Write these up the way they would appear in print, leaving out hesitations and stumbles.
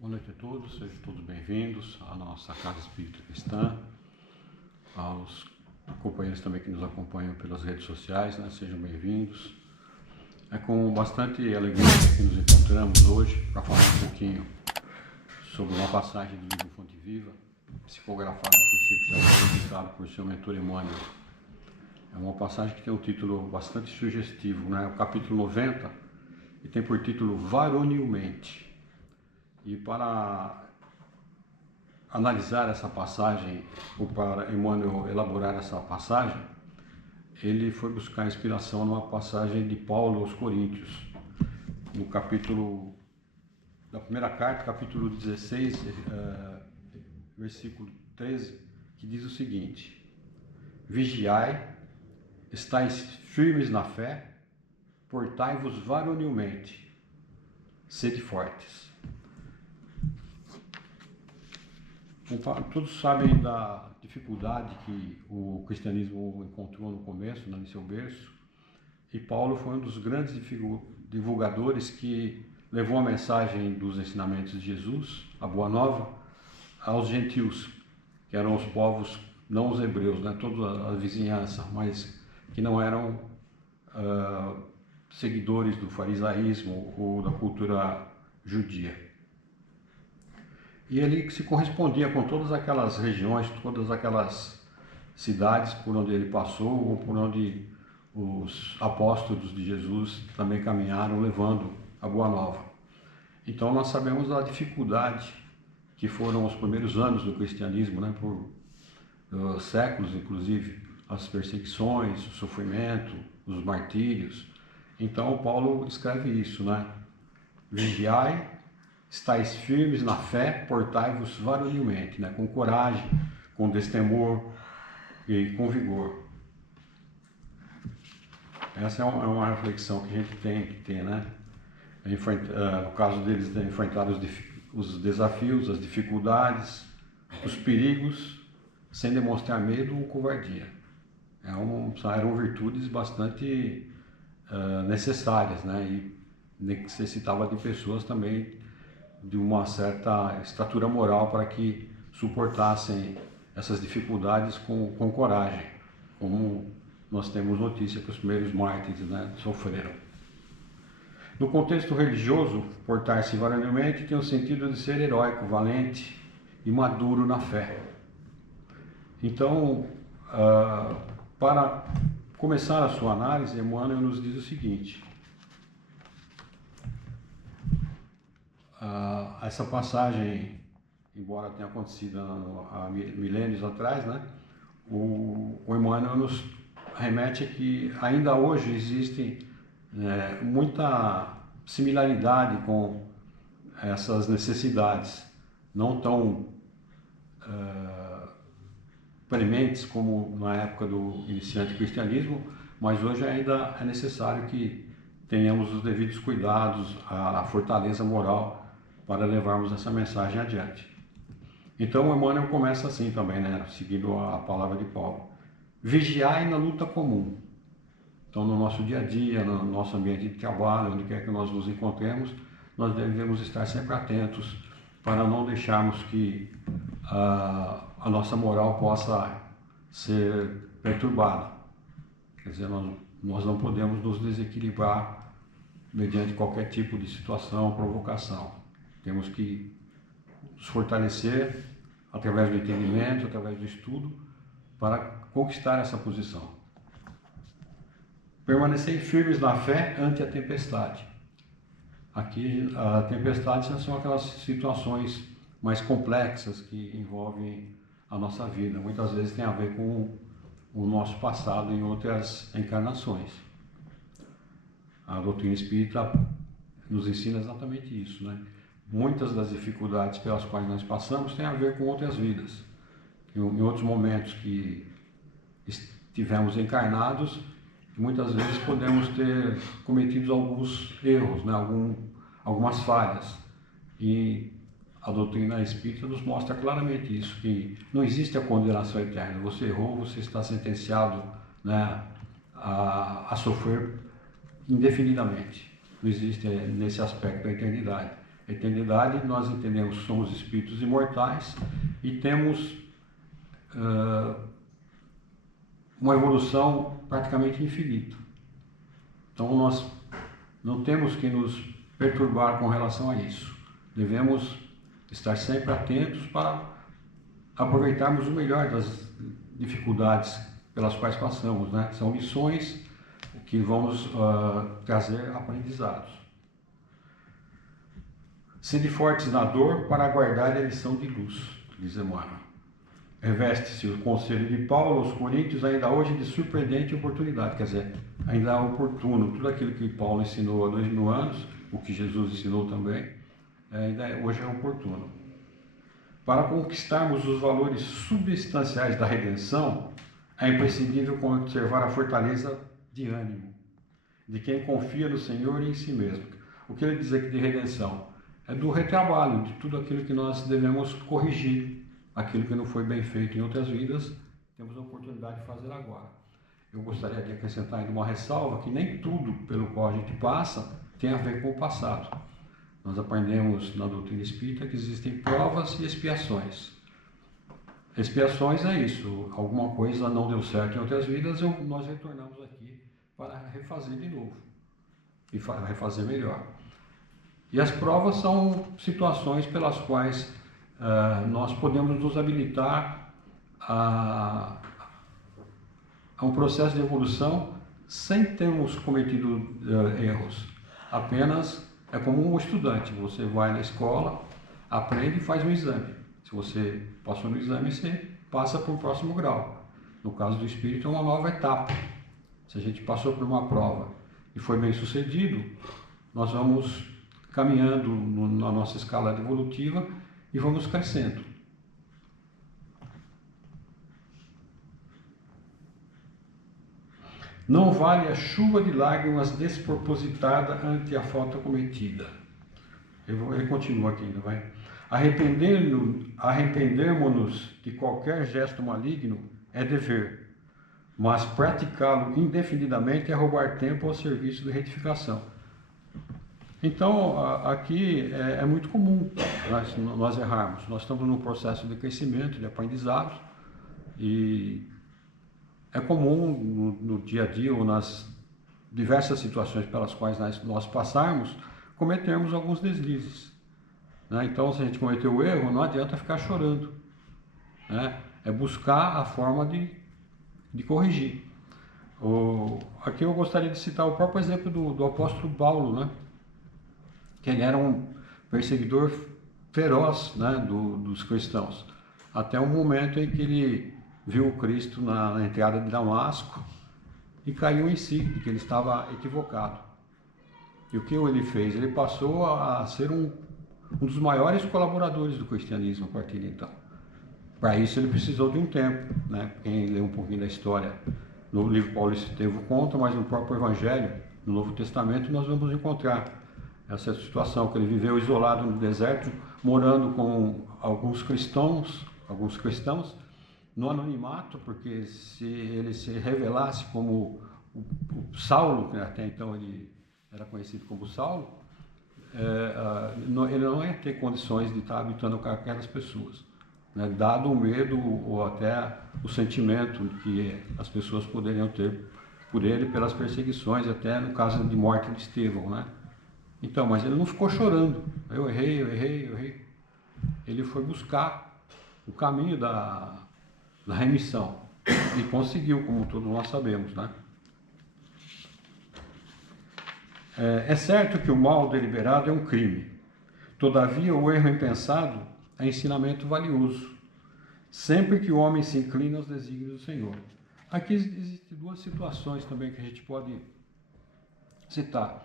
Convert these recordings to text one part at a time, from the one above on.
Boa noite a todos, sejam todos bem-vindos à nossa Casa Espírita Cristã, aos companheiros também que nos acompanham pelas redes sociais, sejam bem-vindos. É com bastante alegria que nos encontramos hoje para falar um pouquinho sobre uma passagem do livro Fonte Viva, psicografado por Chico Xavier e editado por seu mentor Emmanuel. É uma passagem que tem um título bastante sugestivo, o capítulo 90, e tem por título Varonilmente. E para analisar essa passagem, ou para Emmanuel elaborar essa passagem, ele foi buscar inspiração numa passagem de Paulo aos Coríntios, no capítulo da primeira carta, capítulo 16, versículo 13, que diz o seguinte: Vigiai, estáis firmes na fé, portai-vos varonilmente, sede fortes. Todos sabem da dificuldade que o cristianismo encontrou no começo, em seu berço, e Paulo foi um dos grandes divulgadores que levou a mensagem dos ensinamentos de Jesus, a Boa Nova, aos gentios, que eram os povos, não os hebreus, toda a vizinhança, mas que não eram seguidores do farisaísmo ou da cultura judia. E ele se correspondia com todas aquelas regiões, todas aquelas cidades por onde ele passou, ou por onde os apóstolos de Jesus também caminharam, levando a Boa Nova. Então nós sabemos da dificuldade que foram os primeiros anos do cristianismo, por séculos inclusive, as perseguições, o sofrimento, os martírios. Então Paulo escreve isso, Vigiai, estáis firmes na fé, portai-vos varonilmente, com coragem, com destemor e com vigor. Essa é uma reflexão que a gente tem que ter, no caso deles, enfrentar os desafios, as dificuldades, os perigos, sem demonstrar medo ou covardia. Eram virtudes bastante necessárias, e necessitava de pessoas também de uma certa estatura moral para que suportassem essas dificuldades com coragem, como nós temos notícia que os primeiros mártires sofreram. No contexto religioso, portar-se varonilmente tem o sentido de ser heróico, valente e maduro na fé. Então, para começar a sua análise, Emmanuel nos diz o seguinte: essa passagem, embora tenha acontecido há milênios atrás, o Emmanuel nos remete a que ainda hoje existe muita similaridade com essas necessidades, não tão prementes como na época do iniciante cristianismo, mas hoje ainda é necessário que tenhamos os devidos cuidados, a fortaleza moral para levarmos essa mensagem adiante. Então o Emmanuel começa assim também, seguindo a palavra de Paulo. Vigiai na luta comum. Então no nosso dia a dia, no nosso ambiente de trabalho, onde quer que nós nos encontremos, nós devemos estar sempre atentos para não deixarmos que a nossa moral possa ser perturbada. Quer dizer, nós não podemos nos desequilibrar mediante qualquer tipo de situação, provocação. Temos que nos fortalecer através do entendimento, através do estudo, para conquistar essa posição. Permanecei firmes na fé ante a tempestade. Aqui, a tempestade são aquelas situações mais complexas que envolvem a nossa vida. Muitas vezes tem a ver com o nosso passado em outras encarnações. A doutrina espírita nos ensina exatamente isso, Muitas das dificuldades pelas quais nós passamos têm a ver com outras vidas. Em outros momentos que estivemos encarnados, muitas vezes podemos ter cometido alguns erros, algumas falhas. E a doutrina espírita nos mostra claramente isso, que não existe a condenação eterna. Você errou, você está sentenciado a sofrer indefinidamente. Não existe nesse aspecto a eternidade. A eternidade nós entendemos que somos espíritos imortais e temos uma evolução praticamente infinita. Então nós não temos que nos perturbar com relação a isso. Devemos estar sempre atentos para aproveitarmos o melhor das dificuldades pelas quais passamos, né? São lições que vão nos trazer aprendizados. Sede fortes na dor para aguardar a lição de luz, diz Emmanuel. Reveste-se o conselho de Paulo aos Coríntios ainda hoje de surpreendente oportunidade, quer dizer, ainda é oportuno. Tudo aquilo que Paulo ensinou há 2000 anos, o que Jesus ensinou também, hoje é oportuno. Para conquistarmos os valores substanciais da redenção, é imprescindível conservar a fortaleza de ânimo, de quem confia no Senhor e em si mesmo. O que ele diz aqui de redenção? É do retrabalho, de tudo aquilo que nós devemos corrigir, aquilo que não foi bem feito em outras vidas, temos a oportunidade de fazer agora. Eu gostaria de acrescentar ainda uma ressalva, que nem tudo pelo qual a gente passa tem a ver com o passado. Nós aprendemos na doutrina espírita que existem provas e expiações. Expiações é isso, alguma coisa não deu certo em outras vidas, nós retornamos aqui para refazer de novo e refazer melhor. E as provas são situações pelas quais nós podemos nos habilitar a um processo de evolução sem termos cometido erros. Apenas é como um estudante, você vai na escola, aprende e faz um exame. Se você passou no exame, você passa para o próximo grau. No caso do espírito, é uma nova etapa. Se a gente passou por uma prova e foi bem sucedido, nós vamos caminhando na nossa escala evolutiva e vamos crescendo. Não vale a chuva de lágrimas despropositada ante a falta cometida. Ele continua aqui ainda, vai. Arrependermos-nos de qualquer gesto maligno é dever, mas praticá-lo indefinidamente é roubar tempo ao serviço de retificação. Então, aqui é muito comum nós errarmos. Nós estamos num processo de crescimento, de aprendizado, e é comum no dia a dia ou nas diversas situações pelas quais nós passarmos, cometermos alguns deslizes. Né? Então, se a gente cometeu o erro, não adianta ficar chorando. Né? É buscar a forma de corrigir. Aqui eu gostaria de citar o próprio exemplo do apóstolo Paulo, né? Que ele era um perseguidor feroz, né, dos cristãos, até o momento em que ele viu o Cristo na entrada de Damasco e caiu em si, porque ele estava equivocado. E o que ele fez? Ele passou a ser um dos maiores colaboradores do cristianismo a partir de então. Para isso ele precisou de um tempo, né? Quem lê um pouquinho da história no livro Paulo Estevão conta, mas no próprio Evangelho, no Novo Testamento, nós vamos encontrar essa situação que ele viveu isolado no deserto, morando com alguns cristãos no anonimato, porque se ele se revelasse como o Saulo, que até então ele era conhecido como Saulo, ele não ia ter condições de estar habitando com aquelas pessoas, né? Dado o medo ou até o sentimento que as pessoas poderiam ter por ele pelas perseguições, até no caso de morte de Estevão, né? Então, mas ele não ficou chorando, eu errei. Ele foi buscar o caminho da remissão e conseguiu, como todos nós sabemos, né? É certo que o mal deliberado é um crime, todavia o erro impensado é ensinamento valioso, sempre que o homem se inclina aos desígnios do Senhor. Aqui existem duas situações também que a gente pode citar.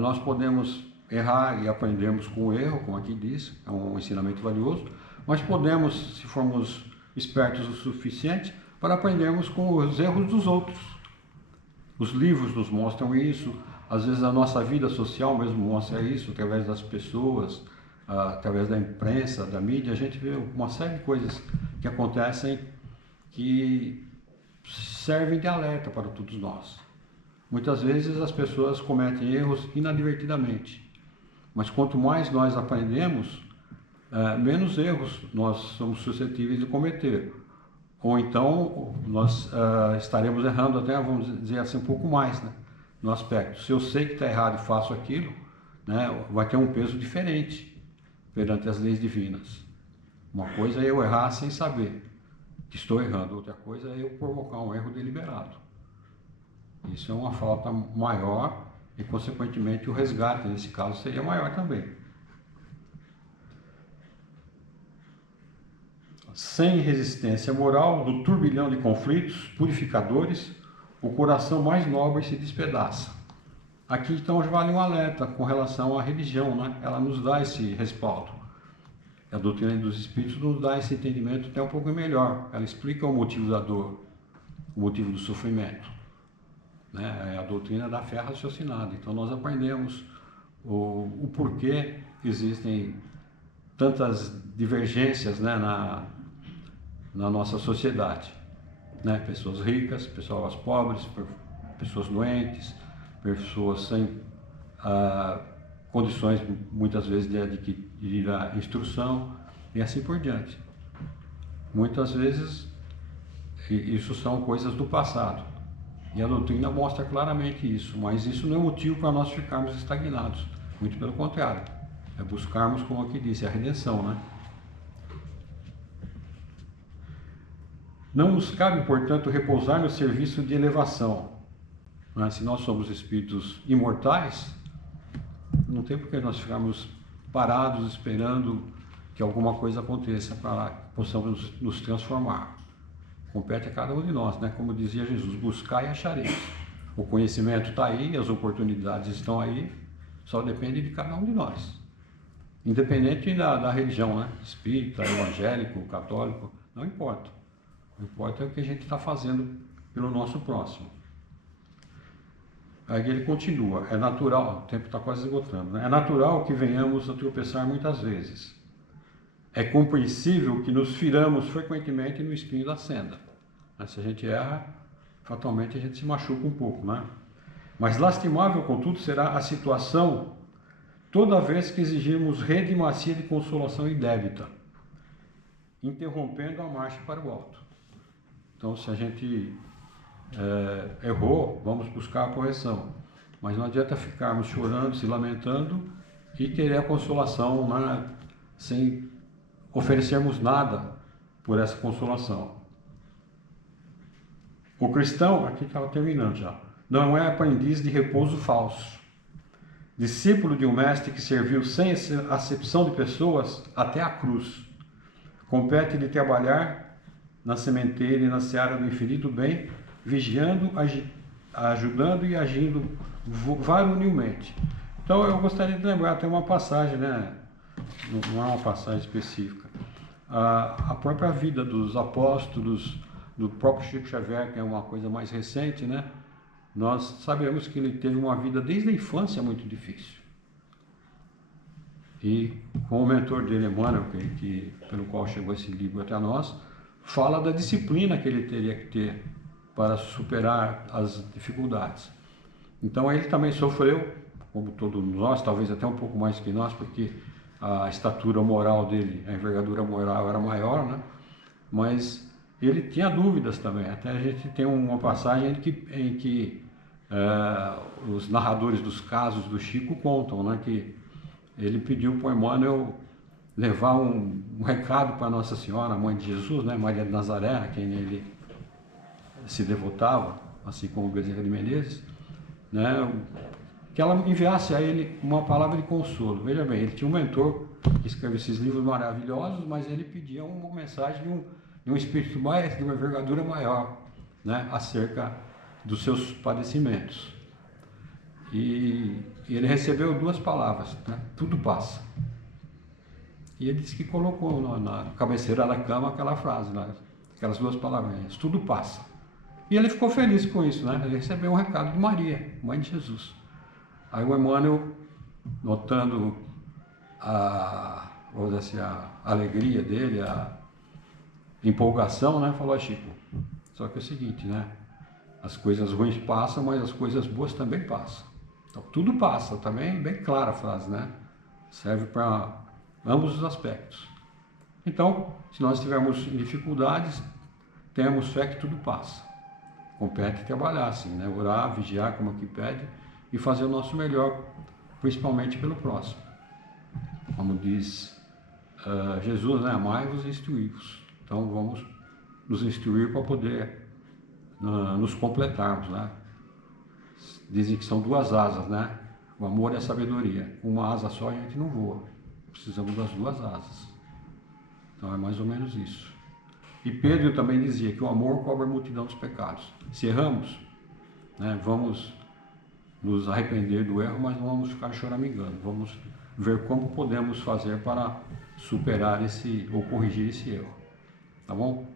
Nós podemos errar e aprendermos com o erro, como aqui diz, é um ensinamento valioso, mas podemos, se formos espertos o suficiente, para aprendermos com os erros dos outros. Os livros nos mostram isso, às vezes a nossa vida social mesmo mostra isso, através das pessoas, através da imprensa, da mídia, a gente vê uma série de coisas que acontecem que servem de alerta para todos nós. Muitas vezes as pessoas cometem erros inadvertidamente Mas quanto mais nós aprendemos, menos erros nós somos suscetíveis de cometer. Ou então nós estaremos errando até, vamos dizer assim, um pouco mais, né, no aspecto. Se eu sei que está errado e faço aquilo, né, vai ter um peso diferente perante as leis divinas. Uma coisa é eu errar sem saber que estou errando, outra coisa é eu provocar um erro deliberado. Isso é uma falta maior e, consequentemente, o resgate, nesse caso, seria maior também. Sem resistência moral, do turbilhão de conflitos purificadores, o coração mais nobre se despedaça. Aqui, então, vale um alerta com relação à religião, né? Ela nos dá esse respaldo. A doutrina dos Espíritos nos dá esse entendimento até um pouco melhor. Ela explica o motivo da dor, o motivo do sofrimento, né? É a doutrina da fé raciocinada. Então, nós aprendemos o porquê existem tantas divergências, né, na nossa sociedade, né? Pessoas ricas, pessoas pobres, pessoas doentes, pessoas sem condições muitas vezes de adquirir a instrução e assim por diante. Muitas vezes isso são coisas do passado e a doutrina mostra claramente isso, mas isso não é motivo para nós ficarmos estagnados, muito pelo contrário, é buscarmos, como aqui disse, a redenção, né? Não nos cabe, portanto, repousar no serviço de elevação. Se nós somos espíritos imortais, não tem por que nós ficarmos parados esperando que alguma coisa aconteça para que possamos nos transformar. Compete a cada um de nós, né? Como dizia Jesus, buscar e achareis. O conhecimento está aí, as oportunidades estão aí, só depende de cada um de nós. Independente da religião, né? Espírita, evangélico, católico, não importa. O que importa é o que a gente está fazendo pelo nosso próximo. Aí ele continua, é natural, o tempo está quase esgotando, né? É natural que venhamos a tropeçar muitas vezes. É compreensível que nos firamos frequentemente no espinho da senda. Se a gente erra, fatalmente a gente se machuca um pouco, né? Mas lastimável, contudo, será a situação toda vez que exigirmos rede macia de consolação indébita, interrompendo a marcha para o alto. Então, se a gente errou, vamos buscar a correção. Mas não adianta ficarmos chorando, se lamentando e querer a consolação, né, sem oferecermos nada por essa consolação. O cristão, aqui estava terminando já, não é aprendiz de repouso falso, discípulo de um mestre que serviu sem acepção de pessoas até a cruz. Compete-lhe trabalhar na sementeira e na seara do infinito bem, vigiando, ajudando e agindo varonilmente. Então eu gostaria de lembrar até uma passagem, né? Não é uma passagem específica. A própria vida dos apóstolos, do próprio Chico Xavier, que é uma coisa mais recente, né? Nós sabemos que ele teve uma vida desde a infância muito difícil. E com o mentor dele, Emmanuel, pelo qual chegou esse livro até nós, fala da disciplina que ele teria que ter para superar as dificuldades. Então ele também sofreu, como todos nós, talvez até um pouco mais que nós, porque a estatura moral dele, a envergadura moral era maior, né? Mas ele tinha dúvidas também. Até a gente tem uma passagem em que os narradores dos casos do Chico contam, né, que ele pediu para o Emmanuel levar um recado para Nossa Senhora, a mãe de Jesus, né, Maria de Nazaré, a quem ele se devotava, assim como Bezerra de Menezes, né, que ela enviasse a ele uma palavra de consolo. Veja bem, ele tinha um mentor que escreveu esses livros maravilhosos, mas ele pedia uma mensagem de um espírito mais, de uma envergadura maior, né, acerca dos seus padecimentos. E ele recebeu duas palavras, né, tudo passa. E ele disse que colocou na cabeceira da cama aquela frase, né, aquelas duas palavrinhas, tudo passa. E ele ficou feliz com isso, né? Ele recebeu um recado de Maria, mãe de Jesus. Aí o Emmanuel, notando vamos dizer assim, a alegria dele, a empolgação, né? Falou: Chico, só que é o seguinte, né? As coisas ruins passam, mas as coisas boas também passam. Então tudo passa, também bem clara a frase, né? serve para ambos os aspectos. Então, se nós estivermos em dificuldades, tenhamos fé que tudo passa. Compete trabalhar assim, né? Orar, vigiar, como aqui pede, e fazer o nosso melhor, principalmente pelo próximo. Como diz Jesus, né? Amai-vos e instruí-vos. Então vamos nos instruir para poder nos completarmos, né? Dizem que são duas asas, né? O amor e a sabedoria. Uma asa só a gente não voa. Precisamos das duas asas. Então é mais ou menos isso. E Pedro também dizia que o amor cobre a multidão dos pecados. Se erramos, né, vamos nos arrepender do erro, mas não vamos ficar choramingando. Vamos ver como podemos fazer para superar ou corrigir esse erro. Tá bom?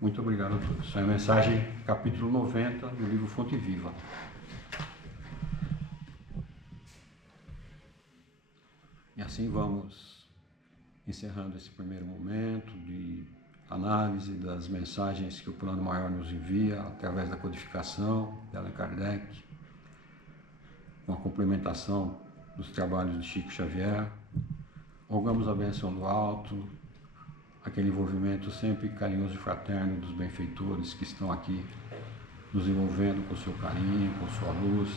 Muito obrigado a todos. Essa é a mensagem capítulo 90 do livro Fonte Viva. E assim vamos encerrando esse primeiro momento de análise das mensagens que o Plano Maior nos envia através da codificação de Allan Kardec, com a complementação dos trabalhos de Chico Xavier. Rogamos a bênção do alto, aquele envolvimento sempre carinhoso e fraterno dos benfeitores que estão aqui nos envolvendo com seu carinho, com sua luz,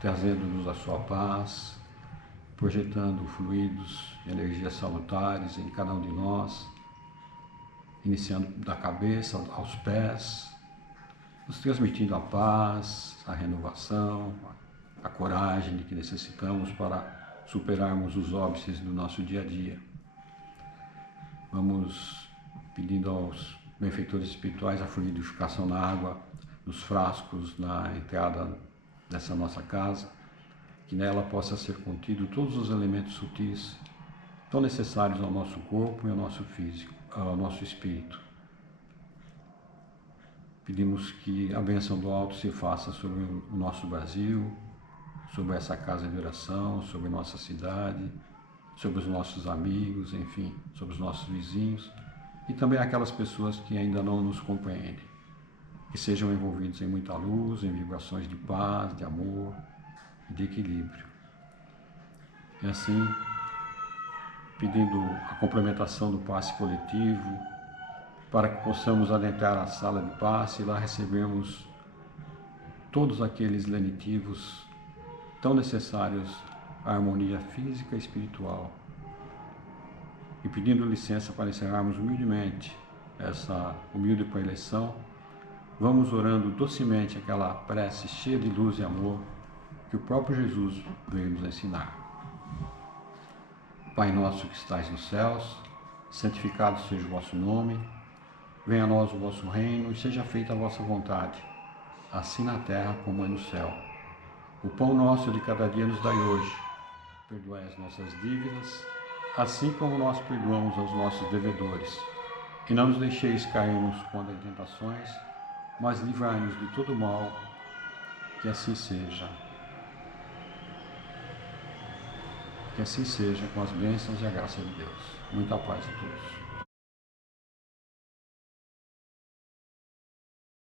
trazendo-nos a sua paz, projetando fluidos e energias salutares em cada um de nós, iniciando da cabeça aos pés, nos transmitindo a paz, a renovação, a coragem de que necessitamos para superarmos os óbices do nosso dia a dia. Vamos pedindo aos benfeitores espirituais a fluidificação na água, nos frascos, na entrada dessa nossa casa, que nela possa ser contido todos os elementos sutis tão necessários ao nosso corpo e ao nosso físico, ao nosso espírito. Pedimos que a bênção do alto se faça sobre o nosso Brasil, sobre essa casa de oração, sobre nossa cidade, sobre os nossos amigos, enfim, sobre os nossos vizinhos e também aquelas pessoas que ainda não nos compreendem. Que sejam envolvidos em muita luz, em vibrações de paz, de amor, de equilíbrio. E assim, pedindo a complementação do passe coletivo, para que possamos adentrar a sala de passe e lá recebermos todos aqueles lenitivos tão necessários à harmonia física e espiritual. E pedindo licença para encerrarmos humildemente essa humilde preleção, vamos orando docemente aquela prece cheia de luz e amor que o próprio Jesus veio nos ensinar. Pai nosso que estais nos céus, santificado seja o vosso nome, venha a nós o vosso reino e seja feita a vossa vontade, assim na terra como é no céu. O pão nosso de cada dia nos dai hoje, perdoai as nossas dívidas, assim como nós perdoamos aos nossos devedores. E não nos deixeis cairmos quando em tentações, mas livrai-nos de todo mal, que assim seja. Que assim seja, com as bênçãos e a graça de Deus. Muita paz a todos.